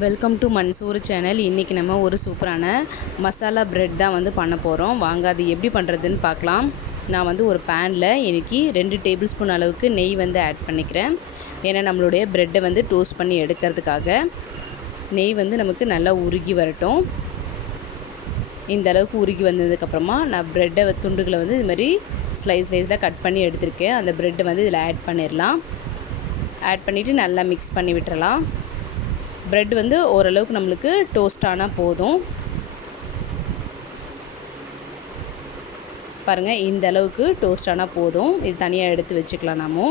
Welcome to Mansoor channel. இன்றைக்கி நம்ம ஒரு சூப்பரான மசாலா பிரெட் தான் வந்து பண்ண போகிறோம். வாங்க அது எப்படி பண்ணுறதுன்னு பார்க்கலாம். நான் வந்து ஒரு பேனில் இன்றைக்கி 2 டேபிள் ஸ்பூன் அளவுக்கு நெய் வந்து ஆட் பண்ணிக்கிறேன். ஏன்னா நம்மளுடைய ப்ரெட்டை வந்து டோஸ்ட் பண்ணி எடுக்கிறதுக்காக நெய் வந்து நமக்கு நல்லா உருகி வரட்டும். இந்த அளவுக்கு உருகி வந்ததுக்கப்புறமா நான் ப்ரெட்டை துண்டுகளை வந்து இது மாதிரி ஸ்லைஸில் கட் பண்ணி எடுத்திருக்கேன். அந்த ப்ரெட்டை வந்து இதில் ஆட் பண்ணிடலாம். ஆட் பண்ணிவிட்டு நல்லா மிக்ஸ் பண்ணி விட்டுறலாம். ப்ரெட் வந்து ஓரளவுக்கு நம்மளுக்கு டோஸ்ட் ஆனால் போதும். பாருங்கள், இந்த அளவுக்கு டோஸ்ட் ஆனால் போதும். இது தனியாக எடுத்து வச்சுக்கலாம். நாம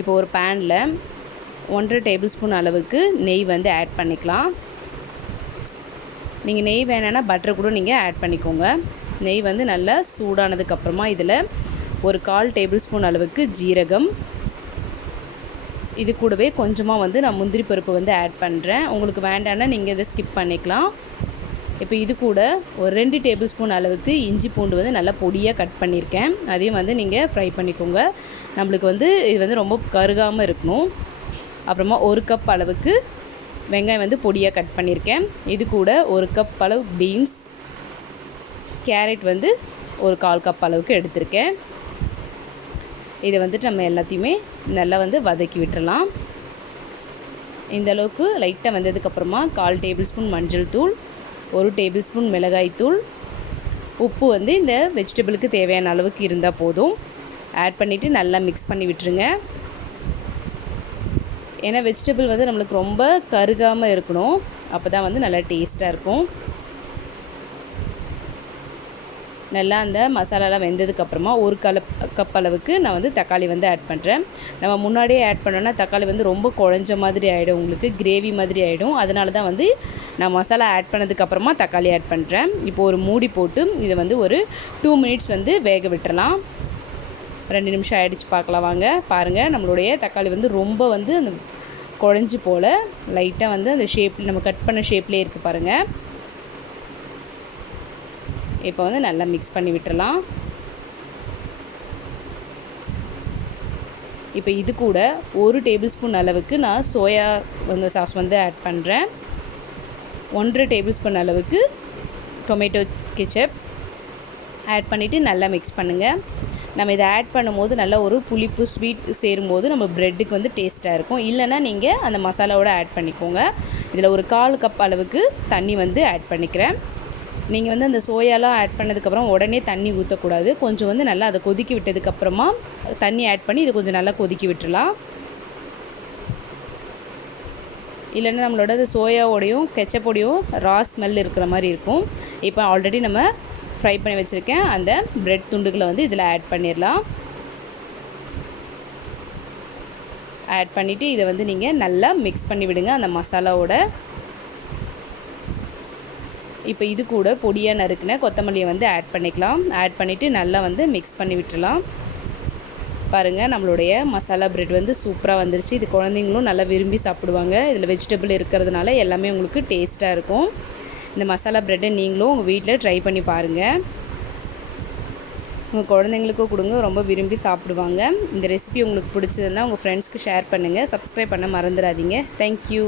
இப்போ ஒரு பேனில் 1.5 டேபிள் ஸ்பூன் அளவுக்கு நெய் வந்து ஆட் பண்ணிக்கலாம். நீங்கள் நெய் வேணான்னா பட்டர் கூட நீங்கள் ஆட் பண்ணிக்கோங்க. நெய் வந்து நல்லா சூடானதுக்கப்புறமா இதில் ஒரு 1/4 டேபிள் ஸ்பூன் அளவுக்கு ஜீரகம், இது கூடவே கொஞ்சமாக வந்து நான் முந்திரி பருப்பு வந்து ஆட் பண்ணுறேன். உங்களுக்கு வேண்டான்னா நீங்கள் இதை ஸ்கிப் பண்ணிக்கலாம். இப்போ இது கூட ஒரு 2 டேபிள் ஸ்பூன் அளவுக்கு இஞ்சி பூண்டு வந்து நல்லா பொடியாக கட் பண்ணியிருக்கேன். அதையும் வந்து நீங்கள் ஃப்ரை பண்ணிக்கோங்க. நம்மளுக்கு வந்து இது வந்து ரொம்ப கருகாமல் இருக்கணும். அப்புறமா 1 கப் அளவுக்கு வெங்காயம் வந்து பொடியாக கட் பண்ணியிருக்கேன். இது கூட 1 கப் அளவு பீன்ஸ், கேரட் வந்து ஒரு 1/4 கப் அளவுக்கு எடுத்திருக்கேன். இதை வந்துட்டு நம்ம எல்லாத்தையுமே நல்லா வந்து வதக்கி விட்டுறலாம். இந்த அளவுக்கு லைட்டாக வந்ததுக்கப்புறமா 1/4 டேபிள் ஸ்பூன் மஞ்சள் தூள், 1 டேபிள் ஸ்பூன் மிளகாய் தூள், உப்பு வந்து இந்த வெஜிடபிளுக்கு தேவையான அளவுக்கு இருந்தால் போதும். ஆட் பண்ணிவிட்டு நல்லா மிக்ஸ் பண்ணி விட்டுருங்க. ஏன்னா வெஜிடபிள் வந்து நம்மளுக்கு ரொம்ப கருகாமல் இருக்கணும். அப்போ தான் வந்து நல்லா டேஸ்ட்டாக இருக்கும். நல்லா அந்த மசாலாலாம் வெந்ததுக்கப்புறமா 1 கப் அளவுக்கு நான் வந்து தக்காளி வந்து ஆட் பண்ணுறேன். நம்ம முன்னாடியே ஆட் பண்ணோன்னா தக்காளி வந்து ரொம்ப குழஞ்ச மாதிரி ஆகிடும், உங்களுக்கு கிரேவி மாதிரி ஆகிடும். அதனால தான் வந்து நான் மசாலா ஆட் பண்ணதுக்கப்புறமா தக்காளி ஆட் பண்ணுறேன். இப்போ ஒரு மூடி போட்டு இதை வந்து ஒரு 2 மினிட்ஸ் வந்து வேக விட்டுறலாம். 2 நிமிஷம் ஆகிடுச்சு, பார்க்கலாம் வாங்க. பாருங்கள், நம்மளுடைய தக்காளி வந்து ரொம்ப வந்து அந்த குழஞ்சி போல் லைட்டாக வந்து அந்த ஷேப் நம்ம கட் பண்ண ஷேப்லேயே இருக்குது பாருங்கள். இப்போ வந்து நல்லா மிக்ஸ் பண்ணி விட்டுறலாம். இப்போ இது கூட 1 டேபிள் ஸ்பூன் அளவுக்கு நான் சோயா வந்து சாஸ் வந்து ஆட் பண்ணுறேன். 1.5 டேபிள் ஸ்பூன் அளவுக்கு டொமேட்டோ கெச்சப் ஆட் பண்ணிவிட்டு நல்லா மிக்ஸ் பண்ணுங்கள். நம்ம இதை ஆட் பண்ணும்போது நல்லா ஒரு புளிப்பு ஸ்வீட் சேரும்போது நம்ம ப்ரெட்டுக்கு வந்து டேஸ்ட்டாக இருக்கும். இல்லைன்னா நீங்கள் அந்த மசாலாவோட ஆட் பண்ணிக்கோங்க. இதில் ஒரு 1/4 கப் அளவுக்கு தண்ணி வந்து ஆட் பண்ணிக்கிறேன். நீங்கள் வந்து அந்த சோயாலாம் ஆட் பண்ணதுக்கப்புறம் உடனே தண்ணி ஊற்றக்கூடாது. கொஞ்சம் வந்து நல்லா அதை கொதிக்க விட்டதுக்கப்புறமா தண்ணி ஆட் பண்ணி இதை கொஞ்சம் நல்லா கொதிக்க விட்டுறலாம். இல்லைன்னா நம்மளோட அது சோயாவோடையும் கெச்சப்போடையும் ரா ஸ்மெல் இருக்கிற மாதிரி இருக்கும். இப்போ ஆல்ரெடி நம்ம ஃப்ரை பண்ணி வச்சுருக்கேன் அந்த ப்ரெட் துண்டுகளை வந்து இதில் ஆட் பண்ணிடலாம். ஆட் பண்ணிவிட்டு இதை வந்து நீங்கள் நல்லா மிக்ஸ் பண்ணி விடுங்க அந்த மசாலாவோட. இப்போ இது கூட பொடியாக நறுக்கின கொத்தமல்லியை வந்து ஆட் பண்ணிக்கலாம். ஆட் பண்ணிவிட்டு நல்லா வந்து மிக்ஸ் பண்ணி விட்டுறலாம். பாருங்கள், நம்மளுடைய மசாலா ப்ரெட் வந்து சூப்பராக வந்துருச்சு. இது குழந்தைங்களும் நல்லா விரும்பி சாப்பிடுவாங்க. இதில் வெஜிடபிள் இருக்கிறதுனால எல்லாமே உங்களுக்கு டேஸ்ட்டாக இருக்கும். இந்த மசாலா ப்ரெட்டை நீங்களும் உங்கள் வீட்டில் ட்ரை பண்ணி பாருங்கள். உங்கள் குழந்தைங்களுக்கும் கொடுங்க, ரொம்ப விரும்பி சாப்பிடுவாங்க. இந்த ரெசிபி உங்களுக்கு பிடிச்சதுன்னா உங்கள் ஃப்ரெண்ட்ஸ்க்கு ஷேர் பண்ணுங்கள். சப்ஸ்கிரைப் பண்ண மறந்துடாதீங்க. தேங்க்யூ.